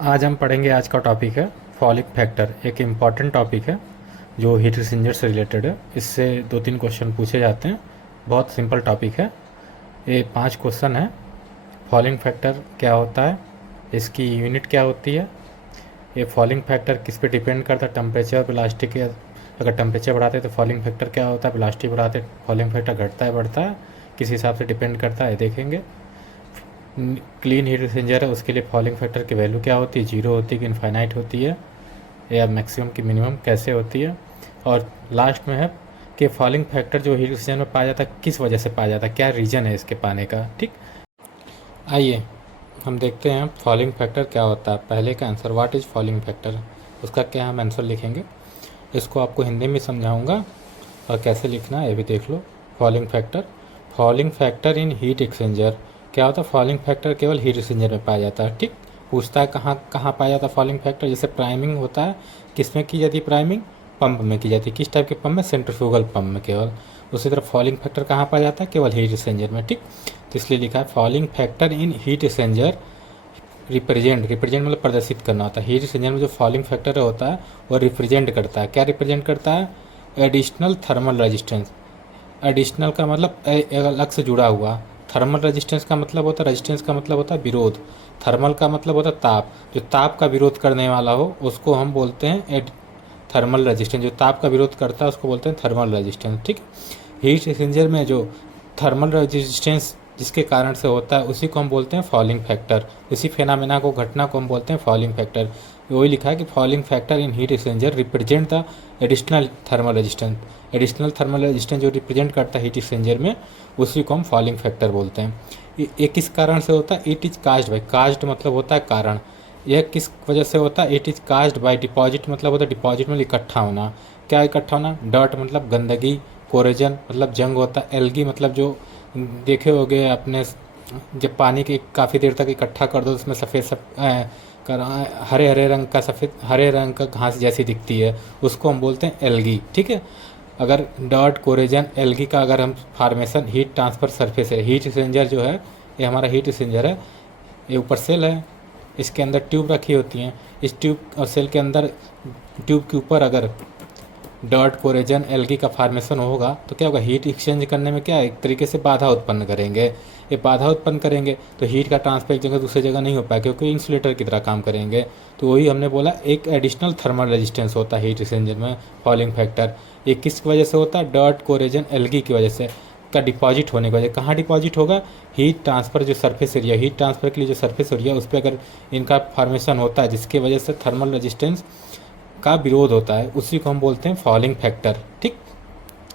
आज हम पढ़ेंगे। आज का टॉपिक है फॉलिंग फैक्टर। एक इम्पॉर्टेंट टॉपिक है जो हीट एक्सचेंजर से रिलेटेड है। इससे 2-3 क्वेश्चन पूछे जाते हैं। बहुत सिंपल टॉपिक है। ये 5 क्वेश्चन है। फॉलिंग फैक्टर क्या होता है, इसकी यूनिट क्या होती है, ये फॉलिंग फैक्टर किस पे डिपेंड करता है, टेम्परेचर वेलोसिटी के। अगर टेम्परेचर बढ़ाते हैं तो फॉलिंग फैक्टर क्या होता है, वेलोसिटी बढ़ाते फॉलिंग फैक्टर घटता है बढ़ता है, किस हिसाब से डिपेंड करता है देखेंगे। क्लीन हीट एक्सचेंजर है, उसके लिए फॉलिंग फैक्टर की वैल्यू क्या होती है, जीरो होती है कि इनफाइनाइट होती है, या मैक्सिमम की मिनिमम कैसे होती है। और लास्ट में है कि फॉलिंग फैक्टर जो हीट एक्सचेंजर में पाया जाता है किस वजह से पाया जाता है, क्या रीज़न है इसके पाने का। ठीक, आइए हम देखते हैं फॉलिंग फैक्टर क्या होता है। पहले का answer, what is falling factor, उसका क्या हम आंसर लिखेंगे। इसको आपको हिंदी में समझाऊंगा और कैसे लिखना है ये भी देख लो। Fouling factor in heat exchanger क्या होता है। फॉलिंग फैक्टर केवल हीट एक्सचेंजर में पाया जाता है। ठीक, पूछता है कहाँ कहाँ पाया जाता है फॉलिंग फैक्टर। जैसे प्राइमिंग होता है, किस में की जाती है प्राइमिंग, पंप में की जाती है। किस टाइप के पंप में, सेंट्रीफ्यूगल पंप में केवल। उसी तरह फॉलिंग फैक्टर कहाँ पाया जाता है, केवल हीट एक्सचेंजर में। ठीक, तो इसलिए लिखा है fouling factor in heat exchanger represent मतलब प्रदर्शित करना होता है। हीट एक्सचेंजर में जो फॉलिंग फैक्टर होता है वो रिप्रेजेंट करता है। क्या रिप्रेजेंट करता है, एडिशनल थर्मल रेजिस्टेंस। एडिशनल का मतलब अलग से जुड़ा हुआ। थर्मल रेजिस्टेंस का मतलब होता है, रेजिस्टेंस का मतलब होता है विरोध। थर्मल का मतलब होता है ताप। जो ताप का विरोध करने वाला हो उसको हम बोलते हैं थर्मल रेजिस्टेंस। जो ताप का विरोध करता है उसको बोलते हैं थर्मल रेजिस्टेंस। ठीक, हीट एक्सचेंजर में जो थर्मल रेजिस्टेंस जिसके कारण से होता है उसी को हम बोलते हैं फॉलिंग फैक्टर। इसी फेनामेना को, घटना को हम बोलते हैं फॉलिंग फैक्टर। वही लिखा है कि falling factor in heat exchanger represent the additional thermal resistance. Additional thermal resistance जो रिप्रेजेंट करता है हीट एक्सचेंजर में, उसी को हम फॉलिंग फैक्टर बोलते हैं। ये किस कारण से होता है, it is caused by. Caused मतलब होता है कारण। यह किस वजह से होता है, it is caused by deposit मतलब होता है डिपॉजिट में इकट्ठा होना। क्या इकट्ठा होना, डर्ट मतलब गंदगी, कोरेजन मतलब जंग होता है, एल्गी मतलब जो देखे होगे आपने, जब पानी के काफ़ी देर तक इकट्ठा कर दो उसमें हरे हरे रंग का, सफ़ेद हरे रंग का घास जैसी दिखती है, उसको हम बोलते हैं एल्गी। ठीक है, अगर डॉट कोरेजन एल्गी का अगर हम फार्मेशन, हीट ट्रांसफ़र सरफेस है। हीट एक्सचेंजर जो है, ये हमारा हीट एक्सचेंजर है। ये ऊपर सेल है, इसके अंदर ट्यूब रखी होती हैं। इस ट्यूब और सेल के अंदर, ट्यूब के ऊपर अगर डॉट कोरेजन एल्गी का फार्मेशन होगा तो क्या होगा, हीट एक्सचेंज करने में क्या एक तरीके से बाधा उत्पन्न करेंगे। ये बाधा उत्पन्न करेंगे तो हीट का ट्रांसफर एक जगह दूसरी जगह नहीं हो पाएगा, क्योंकि इंसुलेटर की तरह काम करेंगे। तो वही हमने बोला, एक एडिशनल थर्मल रेजिस्टेंस होता है हीट एक्सचेंजर में, फॉलिंग फैक्टर। ये किस वजह से होता है, डॉट कोरेजन एल्गी की वजह से, का डिपॉजिट होने की वजह। कहाँ डिपॉजिट होगा, हीट ट्रांसफ़र जो सरफेस एरिया, हीट ट्रांसफ़र के लिए जो सरफेस एरिया उस पर अगर इनका फॉर्मेशन होता है, जिसकी वजह से थर्मल रेजिस्टेंस का विरोध होता है, उसी को हम बोलते हैं फॉलिंग फैक्टर। ठीक,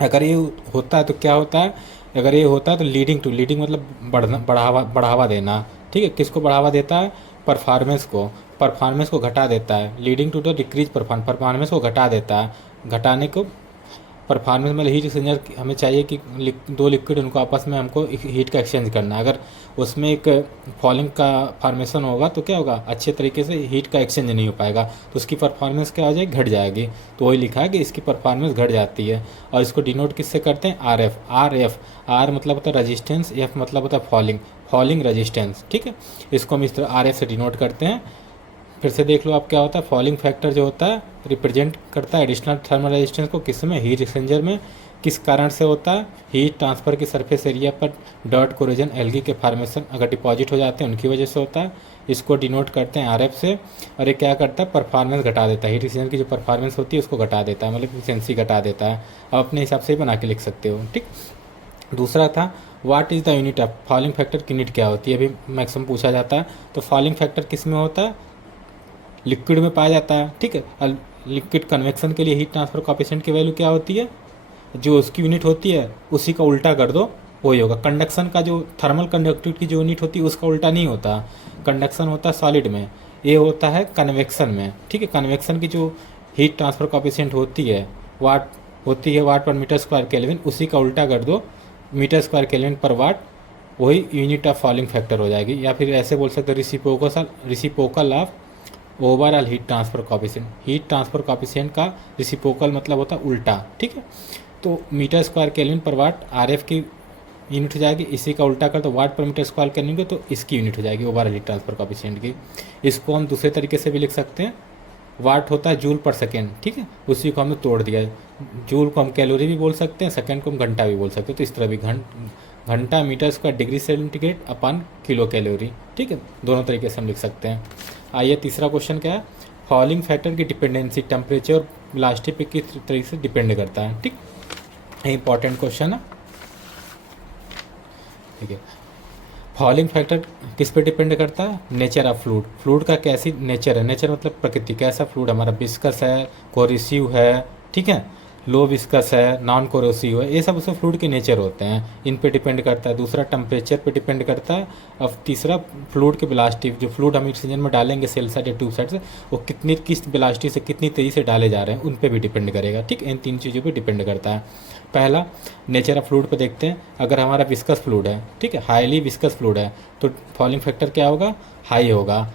अगर ये होता है तो क्या होता है, अगर ये होता है तो लीडिंग मतलब बढ़ावा देना। ठीक है, किसको बढ़ावा देता है, परफॉर्मेंस को घटा देता है। Leading to the decrease performance को घटा देता है। घटाने को परफॉर्मेंस में हीट एक्सचेंजर हमें चाहिए कि दो लिक्विड उनको आपस में हमको हीट का एक्सचेंज करना है। अगर उसमें एक फॉलिंग का फॉर्मेशन होगा तो क्या होगा, अच्छे तरीके से हीट का एक्सचेंज नहीं हो पाएगा, तो उसकी परफॉर्मेंस क्या हो जाएगी, घट जाएगी। तो वही लिखा है कि इसकी परफॉर्मेंस घट जाती है। और इसको डिनोट किससे करते हैं, RF। आर मतलब होता है रजिस्टेंस, एफ मतलब होता है फॉलिंग रजिस्टेंस। ठीक है, इसको हम इस तरह RF से डिनोट करते हैं। फिर से देख लो आप, क्या होता है, फॉलिंग फैक्टर जो होता है रिप्रेजेंट करता है एडिशनल थर्मल रेजिस्टेंस को, किस में, हीट एक्सचेंजर में। किस कारण से होता है, हीट ट्रांसफ़र की सरफेस एरिया पर डॉट कोरेजन एल्गी के फॉर्मेशन अगर डिपॉजिट हो जाते हैं उनकी वजह से होता है। इसको डिनोट करते हैं RF से। और ये क्या करता है, परफॉर्मेंस घटा देता है, हीट एक्सचेंजर की जो परफॉर्मेंस होती है उसको घटा देता है, मतलब इफिशिएंसी घटा देता है। आप अपने हिसाब से ही बना के लिख सकते हो। ठीक, दूसरा था, what is the unit of falling factor की यूनिट क्या होती है, अभी मैक्सिमम पूछा जाता है। तो फॉलिंग फैक्टर किस में होता है, लिक्विड में पाया जाता है। ठीक है, और लिक्विड कन्वेक्शन के लिए हीट ट्रांसफर कोएफिशिएंट की वैल्यू क्या होती है, जो उसकी यूनिट होती है उसी का उल्टा कर दो, वही होगा। कंडक्शन का जो थर्मल कंडक्टिविटी की जो यूनिट होती है उसका उल्टा नहीं होता। कंडक्शन होता है सॉलिड में, ये होता है कन्वेक्शन में। ठीक है, कन्वेक्शन की जो हीट ट्रांसफर कोएफिशिएंट होती है वाट पर मीटर स्क्वायर केल्विन, उसी का उल्टा कर दो, मीटर स्क्वायर केल्विन पर वाट, वही यूनिट ऑफ फॉलिंग फैक्टर हो जाएगी। या फिर ऐसे बोल सकते हैं, reciprocal of overall heat transfer coefficient. Heat transfer coefficient का रिसिप्रोकल मतलब होता है उल्टा। ठीक है, तो मीटर स्क्वायर केल्विन पर वाट RF की यूनिट हो जाएगी। इसी का उल्टा कर तो वाट पर मीटर स्क्वायर करेंगे तो इसकी यूनिट हो जाएगी ओवरऑल हीट ट्रांसफर कोएफिशिएंट की। इसको हम दूसरे तरीके से भी लिख सकते हैं, वाट होता है जूल पर सेकेंड, ठीक है, उसी को हमने तोड़ दिया है। जूल को हम कैलोरी भी बोल सकते हैं, सेकेंड को हम घंटा भी बोल सकते हैं, तो इस तरह भी घंटा मीटर स्क्वायर डिग्री सेंटीग्रेड अपन किलो कैलोरी, ठीक है, दोनों तरीके से हम लिख सकते हैं। आइए तीसरा क्वेश्चन क्या है, फॉलिंग फैक्टर की डिपेंडेंसी टेम्परेचर और वेलोसिटी पे किस तरीके से डिपेंड करता है, ठीक, इंपॉर्टेंट क्वेश्चन है, ठीक है। फॉलिंग फैक्टर किस पे डिपेंड करता है, नेचर ऑफ फ्लूड, फ्लूड का कैसी नेचर है, नेचर मतलब प्रकृति, कैसा फ्लूड हमारा, विस्कस है, कोरिसिव है, ठीक है, लो विस्कस है, नॉन कोरोसिव है, ये सब उसमें फ्लूड के नेचर होते हैं, इन पे डिपेंड करता है। दूसरा टेम्परेचर पे डिपेंड करता है। अब तीसरा फ्लूड के वेलोसिटी, जो फ्लूड हम इस इंजन में डालेंगे सेल साइड या ट्यूब साइड से, वो किस वेलोसिटी से कितनी तेज़ी से डाले जा रहे हैं उन पे भी डिपेंड करेगा, ठीक, इन तीन चीज़ों पे डिपेंड करता है। पहला नेचर ऑफ फ्लूड पे देखते हैं, अगर हमारा विस्कस फ्लूड है, ठीक है, हाईली विस्कस फ्लूड है, तो फॉलिंग फैक्टर क्या होगा, हाई होगा।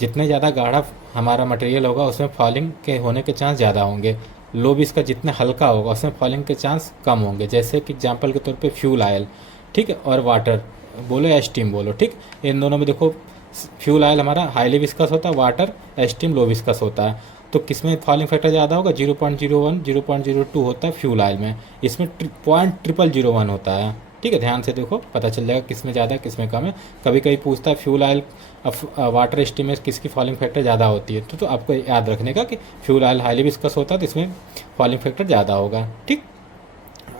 जितने ज़्यादा गाढ़ा हमारा मटेरियल होगा उसमें फॉलिंग के होने के चांस ज़्यादा होंगे। लो भी इसका जितना हल्का होगा उसमें फॉलिंग के चांस कम होंगे। जैसे कि एग्जांपल के तौर पे फ्यूल ऑयल, ठीक है, और वाटर बोलो या स्टीम बोलो, ठीक, इन दोनों में देखो फ्यूल ऑयल हमारा हाईली विस्कस होता है, वाटर स्टीम लो विस्कस होता है, तो किसमें फॉलिंग फैक्टर ज़्यादा होगा, 0.01 0.02 होता है फ्यूल ऑयल में, इसमें 0.0001 होता है, ठीक है, ध्यान से देखो पता चल जाएगा किसमें ज़्यादा है किसमें कम है। कभी कभी पूछता है फ्यूल ऑयल वाटर स्टीम में किसकी फॉलिंग फैक्टर ज़्यादा होती है, तो आपको याद रखने का कि फ्यूल ऑयल हाईली विस्कस होता है तो इसमें फॉलिंग फैक्टर ज़्यादा होगा, ठीक।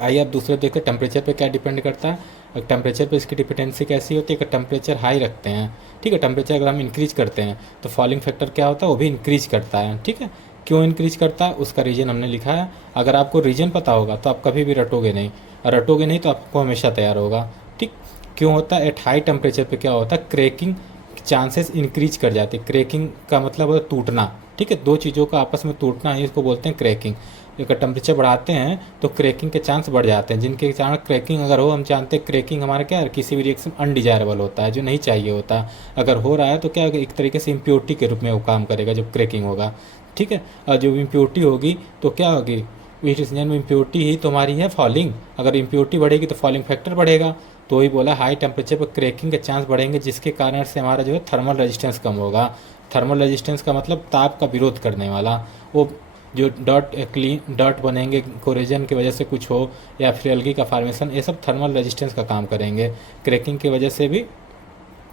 आइए अब दूसरे देखते हैं टेम्परेचर पे क्या डिपेंड करता है। टेम्परेचर पे इसकी डिपेंडेंसी कैसी होती है, कि टेम्परेचर हाई रखते हैं, ठीक है, टेम्परेचर अगर हम इंक्रीज करते हैं तो फॉलिंग फैक्टर क्या होता है, वो भी इंक्रीज करता है, ठीक है। क्यों इंक्रीज करता है उसका रीज़न हमने लिखा है। अगर आपको रीज़न पता होगा तो आप कभी भी रटोगे नहीं, रटोगे नहीं तो आपको हमेशा तैयार होगा, ठीक। क्यों होता है, एट हाई टेम्परेचर पे क्या होता है, क्रैकिंग चांसेस इंक्रीज कर जाते हैं। क्रैकिंग का मतलब होता है टूटना, ठीक है, दो चीज़ों का आपस में टूटना है, इसको बोलते हैं क्रैकिंग। अगर टेम्परेचर बढ़ाते हैं तो क्रैकिंग के चांस बढ़ जाते हैं, जिनके कारण क्रैकिंग अगर हो, हम जानते हैं क्रैकिंग हमारा क्या है, किसी भी रिएक्शन अनडिजायरेबल होता है, जो नहीं चाहिए होता। अगर हो रहा है तो क्या होगा, एक तरीके से इम्प्योरिटी के रूप में वो काम करेगा जब क्रैकिंग होगा, ठीक है। और जब इम्प्योरिटी होगी तो क्या होगी, हीट एक्सचेंजर में इम्प्योरिटी ही तो हमारी है फॉलिंग, अगर इम्प्योरिटी बढ़ेगी तो फॉलिंग फैक्टर बढ़ेगा। तो वही बोला हाई टेम्परेचर पर क्रैकिंग के चांस बढ़ेंगे, जिसके कारण से हमारा जो है थर्मल रेजिस्टेंस कम होगा। थर्मल रेजिस्टेंस का मतलब ताप का विरोध करने वाला, वो जो डॉट बनेंगे कोरेजन की वजह से कुछ हो या फिर एल्गी का फार्मेशन, ये सब थर्मल रेजिस्टेंस का काम करेंगे। क्रैकिंग की वजह से भी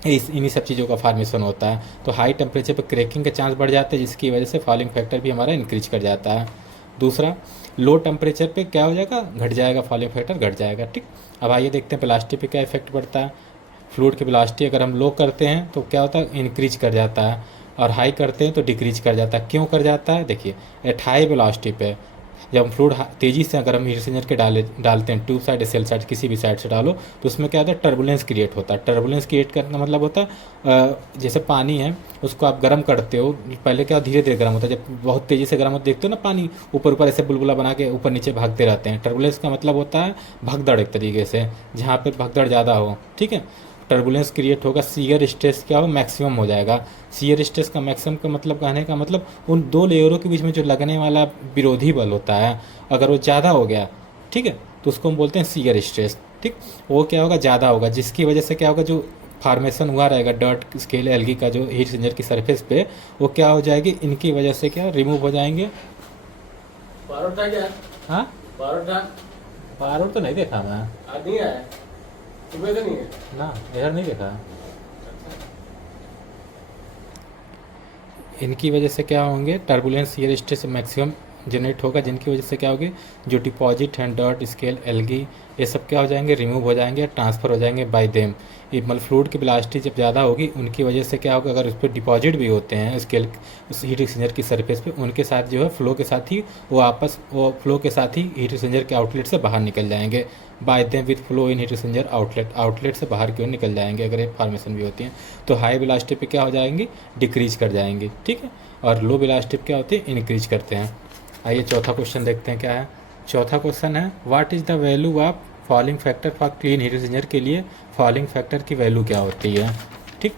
इन्हीं सब चीज़ों का फार्मेशन होता है। तो हाई टेम्परेचर पर क्रैकिंग के चांस बढ़ जाते हैं, जिसकी वजह से फॉलिंग फैक्टर भी हमारा इंक्रीज कर जाता है। दूसरा, लो टेम्परेचर पे क्या हो जाएगा, घट जाएगा, फॉलिंग फैक्टर घट जाएगा, ठीक। अब आइए देखते हैं वेलोसिटी पे क्या इफेक्ट पड़ता है। फ्लूइड की वेलोसिटी अगर हम लो करते हैं तो क्या होता है, इंक्रीज कर जाता है, और हाई करते हैं तो डिक्रीज कर जाता है। क्यों कर जाता है, देखिए एट हाई वेलोसिटी पे जब हम फ्लूइड तेज़ी से अगर हम हीट एक्सचेंजर के डालते हैं, ट्यूब साइड या सेल साइड किसी भी साइड से डालो, तो उसमें क्या होता है, टर्बुलेंस क्रिएट होता है। टर्बुलेंस क्रिएट करने का मतलब होता है जैसे पानी है उसको आप गर्म करते हो, पहले क्या धीरे धीरे गर्म होता है, जब बहुत तेज़ी से गर्म होता देखते हो ना, पानी ऊपर ऊपर ऐसे बुलबुला बना के ऊपर नीचे भागते रहते हैं। टर्बुलेंस का मतलब होता है भगदड़, एक तरीके से जहाँ पर भगदड़ ज़्यादा हो, ठीक है, टर्बुलेंस क्रिएट होगा। शियर स्ट्रेस क्या हो, मैक्सिमम हो जाएगा। शियर स्ट्रेस का मैक्सिमम का मतलब, कहने का मतलब उन दो लेयरों के बीच में जो लगने वाला विरोधी बल होता है, अगर वो ज़्यादा हो गया, ठीक है, तो उसको हम बोलते हैं शियर स्ट्रेस, ठीक। वो क्या होगा, ज़्यादा होगा, जिसकी वजह से क्या होगा, जो फार्मेशन हुआ रहेगा डॉट स्केल एल्गी का जो हीट एक्सचेंजर की सरफेस पे, वो क्या हो जाएगी, इनकी वजह से क्या रिमूव हो जाएंगे। पारोटा क्या, हाँ पारोटा पारोट तो नहीं देखा मैं, आज नहीं आया, सुबह तो नहीं है ना, इधर नहीं देखा। इनकी वजह से क्या होंगे, turbulence shear stress maximum generate होगा, जिनकी वजह से क्या होगी, जो डिपॉजिट हैं डॉट स्केल एल्गी, ये सब क्या हो जाएंगे, रिमूव हो जाएंगे, ट्रांसफ़र हो जाएंगे बाय देम। ये मतलब फ्लूइड की वेलोसिटी जब ज़्यादा होगी, उनकी वजह से क्या होगा, अगर उस पर डिपॉजिट भी होते हैं स्केल उस हीट एक्सचेंजर की सरफेस पे, उनके साथ जो है फ्लो के साथ ही वो फ्लो के साथ ही हीट एक्सचेंजर के आउटलेट से बाहर निकल जाएंगे। Bye them with flow in heat exchanger outlet से बाहर की ओर निकल जाएंगे अगर ये फार्मेशन भी होती हैं। तो हाई वेलोसिटी पे क्या हो जाएंगी, डिक्रीज कर जाएंगी, ठीक है, और लो वेलोसिटी पे क्या होती है, इंक्रीज करते हैं। आइए चौथा क्वेश्चन देखते हैं क्या है। चौथा क्वेश्चन है, what is the value of falling factor for clean heat exchanger के लिए फॉलिंग फैक्टर की वैल्यू क्या होती है, ठीक।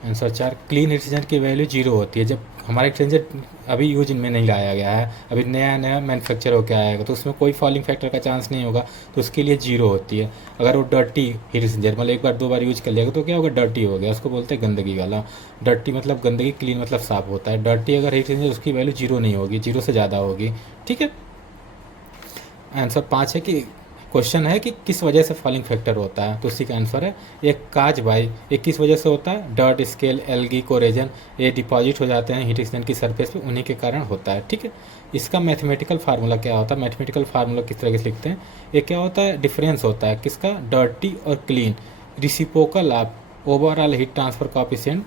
आंसर 4, क्लीन एक्सचेंजर की वैल्यू 0 होती है। जब हमारा एक्सचेंजर अभी यूज में नहीं लाया गया है, अभी नया नया मैन्युफैक्चर होकर आएगा, तो उसमें कोई फॉलिंग फैक्टर का चांस नहीं होगा, तो उसके लिए 0 होती है। अगर वो डर्टी हीट एक्सचेंजर मतलब एक बार दो बार यूज कर लिया तो क्या होगा, डर्टी हो गया, उसको बोलते हैं गंदगी वाला। डर्टी मतलब गंदगी, क्लीन मतलब साफ होता है। डर्टी अगर हीट एक्सचेंजर, उसकी वैल्यू 0 नहीं होगी, 0 से ज़्यादा होगी। ठीक है। आंसर 5 है कि क्वेश्चन है कि किस वजह से फॉलिंग फैक्टर होता है, तो उसी का आंसर है ये काज भाई। ये किस वजह से होता है, डर्ट, स्केल, एल्गी, कोरेजन, ये डिपॉजिट हो जाते हैं हीट एक्सचेंजर की सरफेस पे, उन्हीं के कारण होता है। ठीक है। इसका मैथमेटिकल फार्मूला क्या होता है, मैथमेटिकल फार्मूला किस तरह से लिखते हैं, ये क्या होता है, डिफरेंस होता है किसका, डर्टी और clean, reciprocal of overall heat transfer coefficient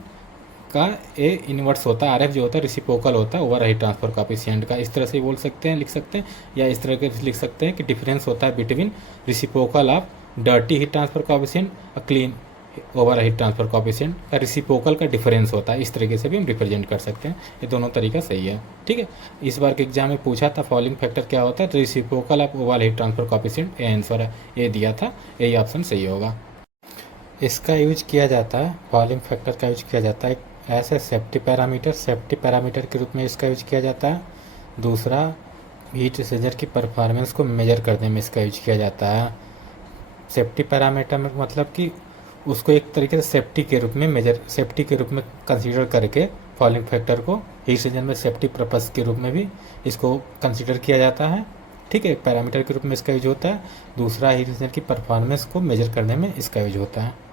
का ए इन्वर्स होता है। आर एफ जो होता है रिसिप्रोकल होता है ओवर हीट ट्रांसफर कोएफिशिएंट का। इस तरह से बोल सकते हैं, लिख सकते हैं, या इस तरह के लिख सकते हैं कि डिफरेंस होता है between reciprocal of dirty heat transfer coefficient और clean over heat transfer coefficient का रिसिप्रोकल का डिफरेंस होता है। इस तरीके से भी हम रिप्रेजेंट कर सकते हैं। ये दोनों तरीका सही है। ठीक है। इस बार के एग्जाम में पूछा था फॉलोइंग फैक्टर क्या होता है, तो reciprocal of over heat transfer coefficient, ये आंसर है, ये दिया था, यही ऑप्शन सही होगा। इसका यूज किया जाता है, फॉलोइंग फैक्टर का यूज किया जाता है ऐसे सेफ्टी पैरामीटर के रूप में इसका यूज किया जाता है। दूसरा, हीट एक्सचेंजर की परफॉर्मेंस को मेजर करने में इसका यूज किया जाता है। सेफ्टी पैरामीटर में मतलब कि उसको एक तरीके से सेफ्टी के रूप में कंसीडर करके फॉलोइंग फैक्टर को हीट एक्सचेंजर में सेफ्टी पर्पस के रूप में भी इसको कंसीडर किया जाता है। ठीक है, एक पैरामीटर के रूप में इसका यूज होता है। दूसरा, हीट एक्सचेंजर की परफॉर्मेंस को मेजर करने में इसका यूज होता है।